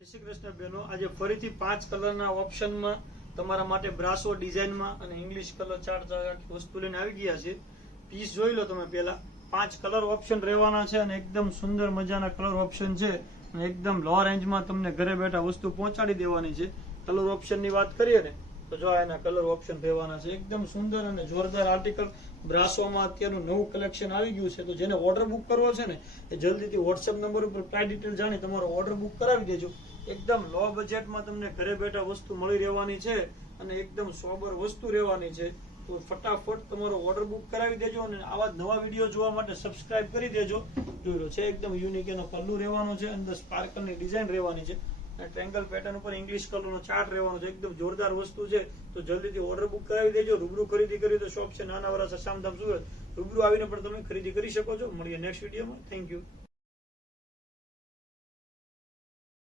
જય શ્રી કૃષ્ણ બહેનો, આજે ફરીથી 5 કલરના ઓપ્શનમાં તમારા માટે બ્રાસો ડિઝાઇનમાં અને ઇંગ્લિશ કલર ચાર્ટ આખી વસ્તુ લઈને આવી ગયા છે. પીસ જોઈ લો તમે. પહેલા 5 કલર ઓપ્શન રહેવાના છે અને એકદમ સુંદર મજાના કલર ઓપ્શન છે અને એકદમ લો રેન્જમાં તમને ઘરે બેઠા વસ્તુ પહોંચાડી દેવાની છે. કલર ઓપ્શનની વાત કરીએ ને તો જો એના કલર ઓપ્શન રહેવાના છે. એકદમ સુંદર અને જોરદાર આર્ટિકલ બ્રાસોમાં અત્યારનું નવું કલેક્શન આવી ગયું છે. તો જેને ઓર્ડર બુક કરવો છે ને એ જલ્દીથી વોટ્સએપ નંબર ઉપર પ્રાઇસ ડિટેલ જાણી તમારો ઓર્ડર બુક કરાવી દેજો. એકદમ લો બજેટમાં તમને ઘરે બેઠા વસ્તુ મળી રહેવાની છે અને એકદમ સોબર વસ્તુ રહેવાની છે. તો ફટાફટ તમારો ઓર્ડર બુક કરાવી દેજો અને આવા નવા વિડીયો જોવા માટે સબસ્ક્રાઇબ કરી દેજો. જોઈ લો છે એકદમ યુનિક એનો પલ્લુ રહેવાનો છે, અંદર સ્પાર્કલની ડિઝાઇન રહેવાની છે અને ટ્રેંગલ પેટર્ન ઉપર ઇંગ્લિશ કલરનો ચાર્ટ રહેવાનો છે. એકદમ જોરદાર વસ્તુ છે. તો જલ્દીથી ઓર્ડર બુક કરાવી દેજો. રૂબરૂ ખરીદી કરી તો શોપ છે નાના વરાછા સામધામ સુરત. રૂબરૂ આવીને પણ તમે ખરીદી કરી શકો છો. મળીએ નેક્સ્ટ વિડીયોમાં. Thank you.